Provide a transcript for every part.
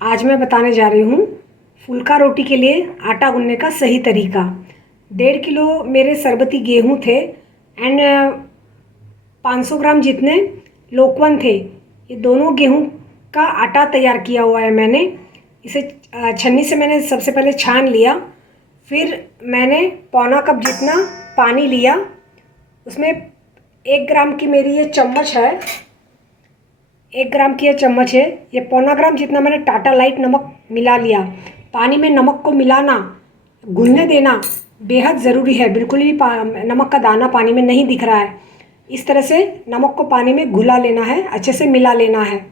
आज मैं बताने जा रही हूँ फुल्का रोटी के लिए आटा गूँधने का सही तरीका। 1.5 किलो मेरे शरबती गेहूँ थे एंड 500 ग्राम जितने लोकवन थे। ये दोनों गेहूँ का आटा तैयार किया हुआ है मैंने। इसे छन्नी से मैंने सबसे पहले छान लिया। फिर मैंने पौना कप जितना पानी लिया। उसमें 1 ग्राम की मेरी ये चम्मच है, 1 ग्राम की ये चम्मच है। ये पौना ग्राम जितना मैंने टाटा लाइट नमक मिला लिया। पानी में नमक को मिलाना, घुलने देना बेहद ज़रूरी है। बिल्कुल भी नमक का दाना पानी में नहीं दिख रहा है। इस तरह से नमक को पानी में घुला लेना है, अच्छे से मिला लेना है।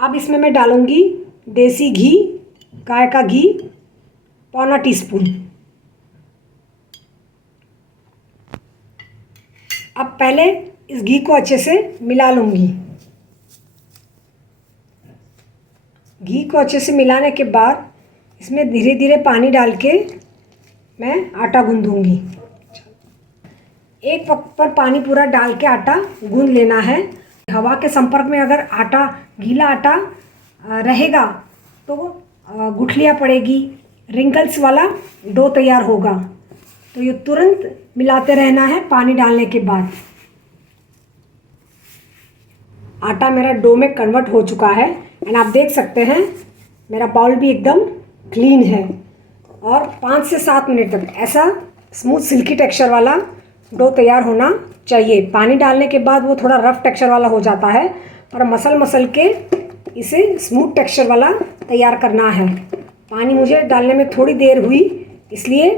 अब इसमें मैं डालूँगी देसी घी, गाय का घी पौना टीस्पून। अब पहले इस घी को अच्छे से मिला लूँगी। घी को अच्छे से मिलाने के बाद इसमें धीरे धीरे पानी डाल के मैं आटा गूँधूँगी। एक वक्त पर पानी पूरा डाल के आटा गूँध लेना है। हवा के संपर्क में अगर आटा, गीला आटा रहेगा तो गुठलियाँ पड़ेगी, रिंकल्स वाला डो तैयार होगा। तो ये तुरंत मिलाते रहना है पानी डालने के बाद। आटा मेरा डो में कन्वर्ट हो चुका है एंड आप देख सकते हैं मेरा बाउल भी एकदम क्लीन है। और 5 से 7 मिनट तक ऐसा स्मूथ सिल्की टेक्सचर वाला डो तैयार होना चाहिए। पानी डालने के बाद वो थोड़ा रफ टेक्सचर वाला हो जाता है, पर मसल के इसे स्मूथ टेक्सचर वाला तैयार करना है। पानी मुझे डालने में थोड़ी देर हुई, इसलिए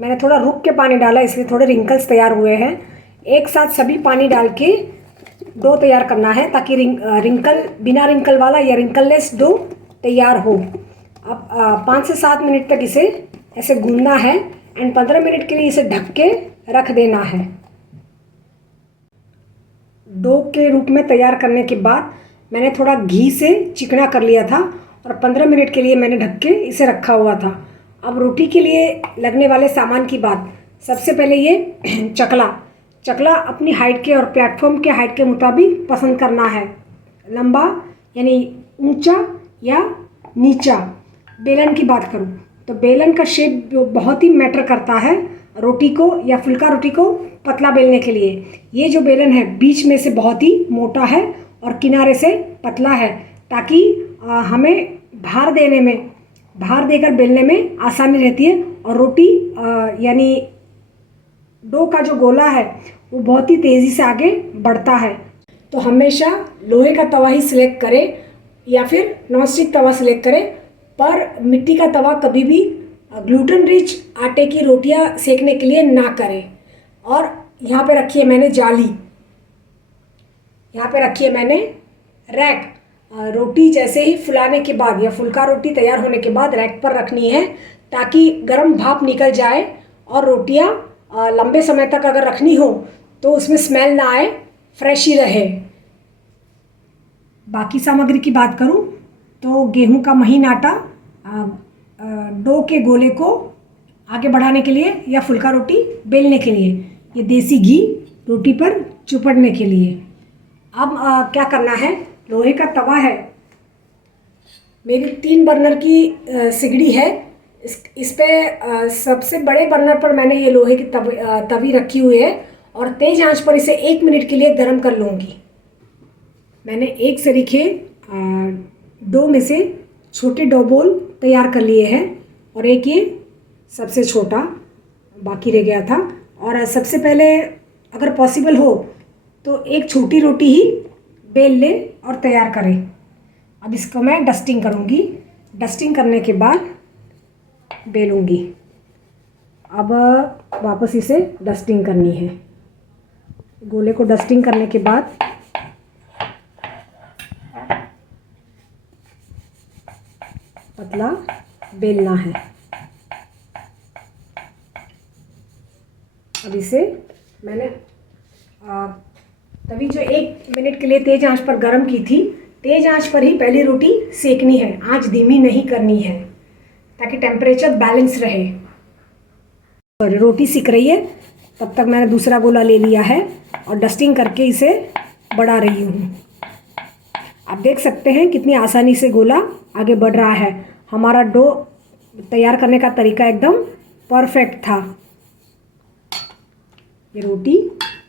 मैंने थोड़ा रुक के पानी डाला, इसलिए थोड़े रिंकल्स तैयार हुए हैं। एक साथ सभी पानी डाल के डो तैयार करना है ताकि बिना रिंकल वाला या रिंकललेस डो तैयार हो। अब 5 से 7 मिनट तक इसे ऐसे गूंदना है एंड 15 मिनट के लिए इसे ढक के रख देना है। डो के रूप में तैयार करने के बाद मैंने थोड़ा घी से चिकना कर लिया था और 15 मिनट के लिए मैंने ढक के इसे रखा हुआ था। अब रोटी के लिए लगने वाले सामान की बात, सबसे पहले ये चकला अपनी हाइट के और प्लेटफॉर्म के हाइट के मुताबिक पसंद करना है। लंबा यानी ऊंचा या नीचा। बेलन की बात करूँ तो बेलन का शेप बहुत ही मैटर करता है रोटी को या फुल्का रोटी को पतला बेलने के लिए। ये जो बेलन है बीच में से बहुत ही मोटा है और किनारे से पतला है, ताकि हमें भार देकर बेलने में आसानी रहती है और रोटी यानी डो का जो गोला है वो बहुत ही तेज़ी से आगे बढ़ता है। तो हमेशा लोहे का तवा ही सिलेक्ट करें या फिर नॉनस्टिक तवा सिलेक्ट करें, पर मिट्टी का तवा कभी भी ग्लूटेन रिच आटे की रोटियां सेकने के लिए ना करें। और यहाँ पे रखी है मैंने जाली, यहाँ पे रखी है मैंने रैक। रोटी जैसे ही फुलाने के बाद या फुल्का रोटी तैयार होने के बाद रैक पर रखनी है, ताकि गर्म भाप निकल जाए और रोटियां लंबे समय तक अगर रखनी हो तो उसमें स्मेल ना आए, फ्रेश ही रहे। बाकी सामग्री की बात करूं तो गेहूं का महीन आटा डो के गोले को आगे बढ़ाने के लिए या फुल्का रोटी बेलने के लिए, ये देसी घी रोटी पर चुपड़ने के लिए। अब क्या करना है, लोहे का तवा है, मेरी 3 बर्नर की सिगड़ी है। इस पे सबसे बड़े बर्नर पर मैंने ये लोहे की तवी रखी हुई है और तेज आंच पर इसे 1 मिनट के लिए गर्म कर लूँगी। मैंने एक सरीखे डो में से छोटे डो बोल तैयार कर लिए हैं और एक ये सबसे छोटा बाकी रह गया था। और सबसे पहले अगर पॉसिबल हो तो एक छोटी रोटी ही बेल ले और तैयार करें। अब इसको मैं डस्टिंग करूँगी। डस्टिंग करने के बाद बेलूँगी। अब वापस इसे डस्टिंग करनी है। गोले को डस्टिंग करने के बाद पतला बेलना है। अब इसे मैंने तभी जो 1 मिनट के लिए तेज़ आंच पर गर्म की थी, तेज़ आंच पर ही पहली रोटी सेकनी है, आंच धीमी नहीं करनी है, ताकि टेम्परेचर बैलेंस रहे। और रोटी सिक रही है, तब तक मैंने दूसरा गोला ले लिया है और डस्टिंग करके इसे बढ़ा रही हूँ। आप देख सकते हैं कितनी आसानी से गोला आगे बढ़ रहा है। हमारा डो तैयार करने का तरीका एकदम परफेक्ट था। ये रोटी,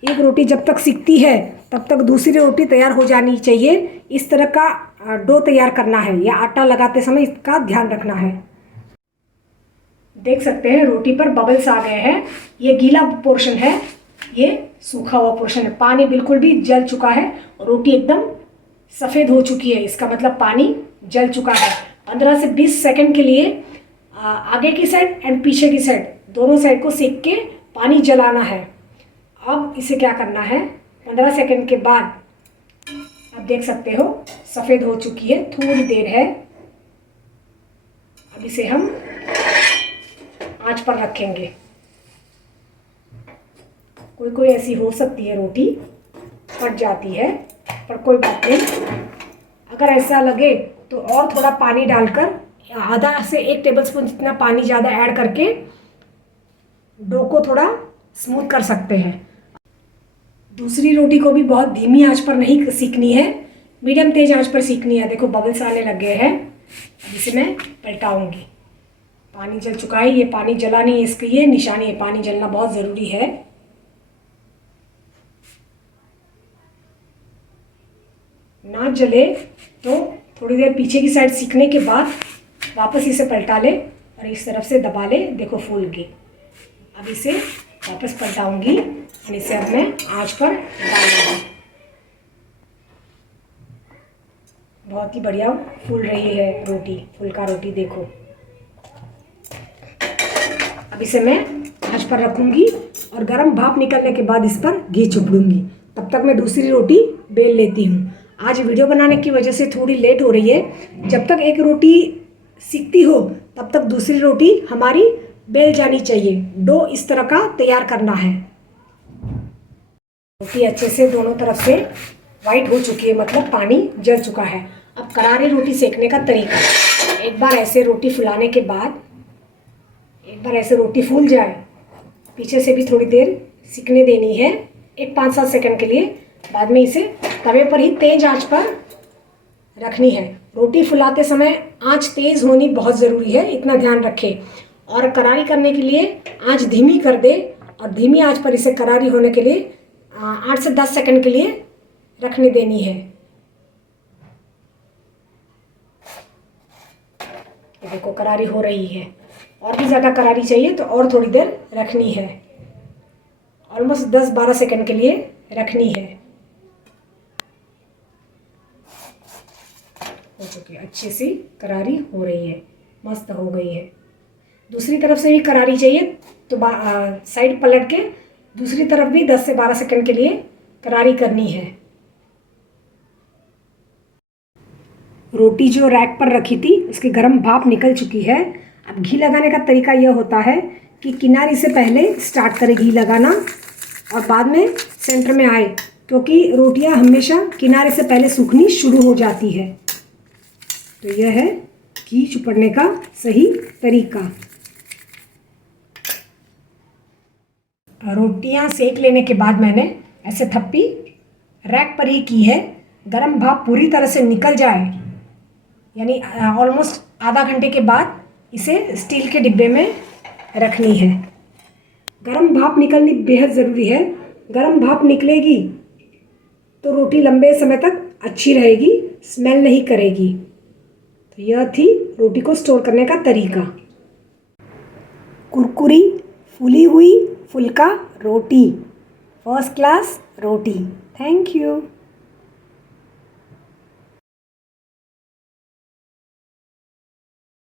एक रोटी जब तक सिकती है तब तक दूसरी रोटी तैयार हो जानी चाहिए। इस तरह का डो तैयार करना है या आटा लगाते समय इसका ध्यान रखना है। देख सकते हैं रोटी पर बबल्स आ गए हैं। ये गीला पोर्शन है, ये सूखा हुआ पोर्शन है। पानी बिल्कुल भी जल चुका है और रोटी एकदम सफ़ेद हो चुकी है। इसका मतलब पानी जल चुका है। 15 से 20 सेकंड के लिए आगे की साइड एंड पीछे की साइड दोनों साइड को सेक के पानी जलाना है। अब इसे क्या करना है, 15 सेकंड के बाद आप देख सकते हो सफ़ेद हो चुकी है। थोड़ी देर है, अब इसे हम आंच पर रखेंगे। कोई कोई ऐसी हो सकती है रोटी फट जाती है, पर कोई बात नहीं। अगर ऐसा लगे तो और थोड़ा पानी डालकर आधा से 1 टेबलस्पून जितना पानी ज़्यादा ऐड करके डो को थोड़ा स्मूथ कर सकते हैं। दूसरी रोटी को भी बहुत धीमी आंच पर नहीं सीखनी है, मीडियम तेज आंच पर सीखनी है। देखो बबल्स आने लग गए हैं। अब इसे मैं पलटाऊंगी। पानी जल चुका है, ये पानी जला नहीं है, इसकी ये निशानी है। पानी जलना बहुत ज़रूरी है। ना जले तो थोड़ी देर पीछे की साइड सीखने के बाद वापस इसे पलटा ले और इस तरफ से दबा ले। देखो फूल गई। अब इसे वापस पलटाऊंगी और इसे अब मैं आंच पर डालूंगी। बहुत ही बढ़िया फूल रही है रोटी, फुल्का रोटी देखो। अब इसे मैं आंच पर रखूंगी और गर्म भाप निकलने के बाद इस पर घी छिड़कूंगी। तब तक मैं दूसरी रोटी बेल लेती हूँ। आज वीडियो बनाने की वजह से थोड़ी लेट हो रही है। जब तक एक रोटी सीखती हो तब तक दूसरी रोटी हमारी बेल जानी चाहिए। डो इस तरह का तैयार करना है। रोटी अच्छे से दोनों तरफ से वाइट हो चुकी है, मतलब पानी जल चुका है। अब करारी रोटी सेकने का तरीका, एक बार ऐसे रोटी फुलाने के बाद, एक बार ऐसे रोटी फूल जाए, पीछे से भी थोड़ी देर सिकने देनी है, एक 5-7 सेकंड के लिए। बाद में इसे तवे पर ही तेज आंच पर रखनी है। रोटी फुलाते समय आंच तेज़ होनी बहुत ज़रूरी है, इतना ध्यान रखें। और करारी करने के लिए आंच धीमी कर दे और धीमी आंच पर इसे करारी होने के लिए 8 से 10 सेकंड के लिए रखने देनी है। ये देखो करारी हो रही है। और भी ज़्यादा करारी चाहिए तो और थोड़ी देर रखनी है। ऑलमोस्ट 10-12 सेकंड के लिए रखनी है। हो चुकी है, अच्छी सी करारी हो रही है, मस्त हो गई है। दूसरी तरफ से भी करारी चाहिए तो साइड पलट के दूसरी तरफ भी 10 से 12 सेकंड के लिए करारी करनी है। रोटी जो रैक पर रखी थी उसकी गर्म भाप निकल चुकी है। अब घी लगाने का तरीका यह होता है कि किनारे से पहले स्टार्ट करें घी लगाना और बाद में सेंटर में आए, क्योंकि रोटियां हमेशा किनारे से पहले सूखनी शुरू हो जाती है। तो यह है घी चुपड़ने का सही तरीका। रोटियां सेक लेने के बाद मैंने ऐसे थप्पी रैक पर ही की है। गर्म भाप पूरी तरह से निकल जाए, यानी ऑलमोस्ट आधा घंटे के बाद इसे स्टील के डिब्बे में रखनी है। गर्म भाप निकलनी बेहद ज़रूरी है। गर्म भाप निकलेगी तो रोटी लंबे समय तक अच्छी रहेगी, स्मेल नहीं करेगी। तो यह थी रोटी को स्टोर करने का तरीका। कुरकुरी फूली हुई फुल्का रोटी, फर्स्ट क्लास रोटी। Thank you.